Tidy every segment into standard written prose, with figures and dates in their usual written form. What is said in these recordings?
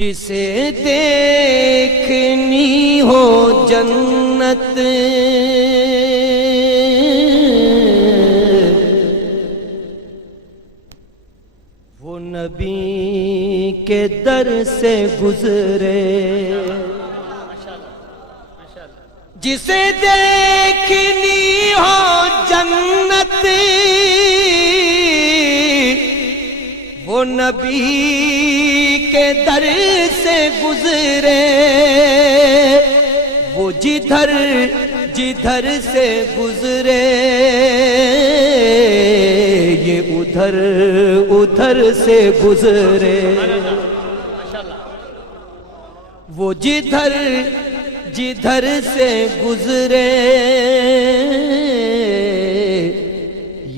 جسے دیکھنی ہو جنت وہ نبی کے در سے گزرے، جسے دیکھنی ہو جنت وہ نبی کے در سے گزرے، وہ جدھر جدھر سے گزرے یہ ادھر ادھر سے گزرے، وہ جدھر جدھر سے گزرے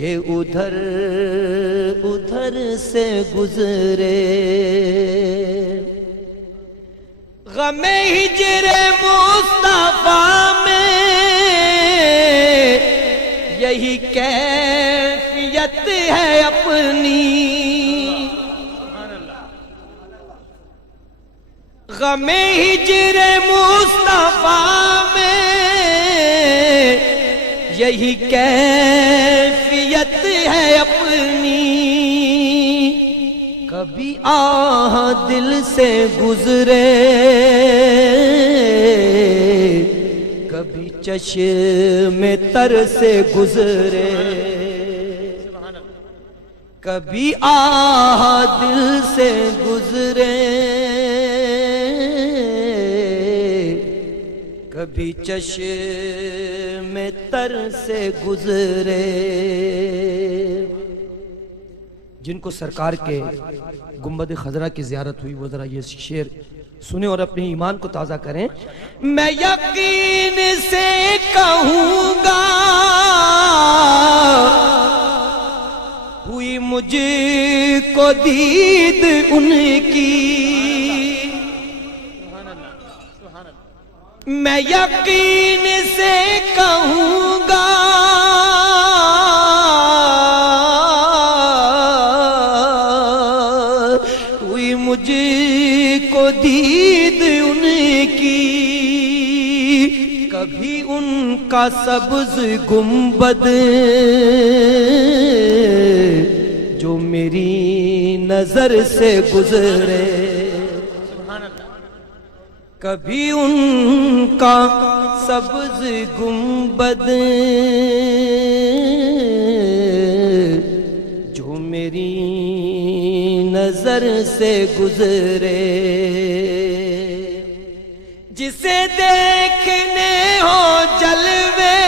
یہ ادھر ادھر سے گزرے۔ غم ہجر مصطفیٰ میں یہی کیفیت ہے اپنی، غم ہجر مصطفیٰ میں یہی کیفیت ہے اپنی، کبھی آہ دل سے گزرے کبھی چشم تر سے گزرے، کبھی آہ دل سے گزرے کبھی چشم تر سے گزرے۔ جن کو سرکار کے گنبد خضرا کی زیارت ہوئی وہ ذرا یہ شعر سنیں اور اپنے ایمان کو تازہ کریں۔ میں یقین سے کہوں گا ہوئی مجھ کو دید ان کی، میں یقین سے کہوں گا ہوئی مجھ کو دید ان کی، کبھی ان کا سبز گنبد جو میری نظر سے گزرے، کبھی ان کا سبز گنبد جو میری نظر سے گزرے، جسے دیکھنے ہو جلوے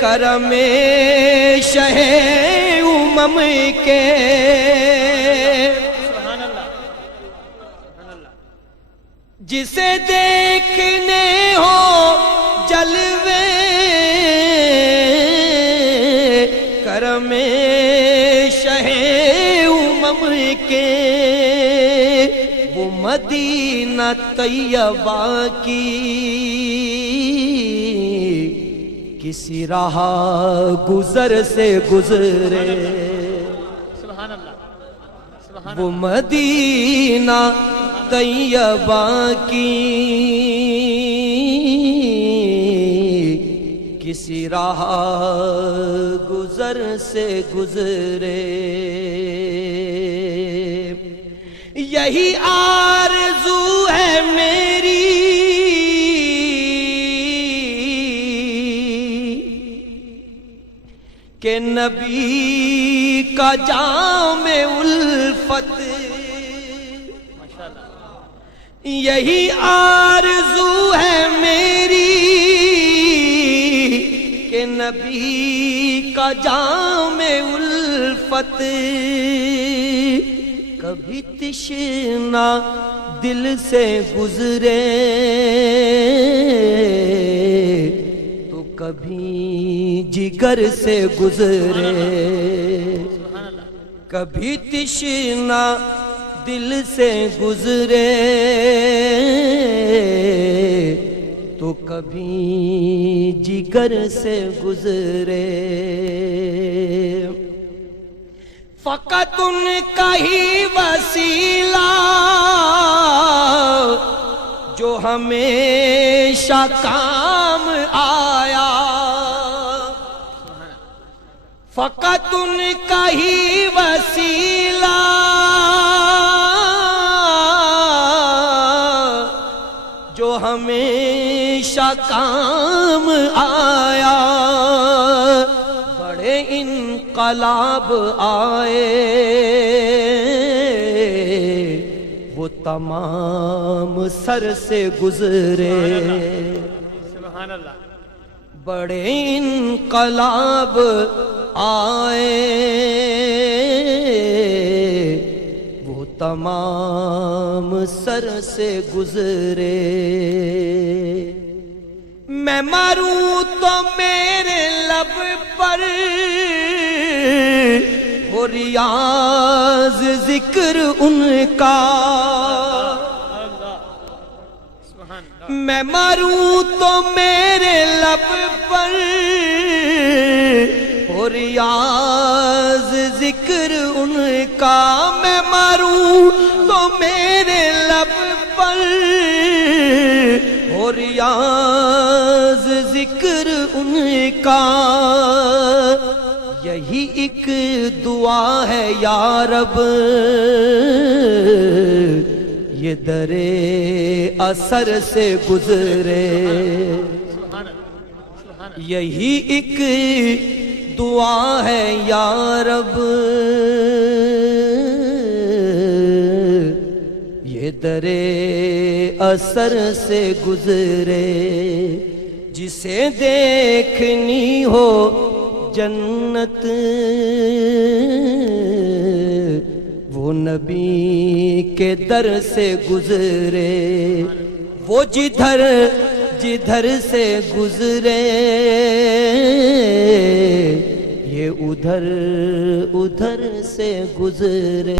کرم شہ امم کے، جسے دیکھنے ہو جلوے کرم شہ امم کے، وہ مدینہ طیبہ کی کسی راہ گزر سے گزرے، وہ مدینہ طیبہ کی کسی راہ گزر سے گزرے، یہی آرزو ہے میری کہ نبی کا جام الفت، یہی آرزو ہے میری کہ نبی کا جام الفت، کبھی تشنا دل سے گزرے تو کبھی جگر سے گزرے، کبھی تشنا دل سے گزرے تو کبھی جگر سے گزرے، فقط ان کا ہی وسیلہ جو ہمیشہ کام آیا، فقط ان کا ہی وسیلہ جو ہمیشہ کام آیا، بڑے انقلاب آئے وہ تمام سر سے گزرے، سبحان اللہ، بڑے انقلاب آئے وہ تمام سر سے گزرے، میں مروں تو میرے لب پر ہو ریاض ذکر ان کا، میں مروں تو میرے لب پر ہو ریاض ذکر ان کا، میں مروں تو میرے لب پر ہو ریاض ذکر ان کا، یہی ایک دعا ہے یا رب یہ درے اثر سے گزرے، یہی ایک دعا ہے یا رب یہ درے اثر سے گزرے، جسے دیکھنی ہو جنت وہ نبی کے در سے گزرے، وہ جدھر جدھر سے گزرے یہ ادھر ادھر سے گزرے۔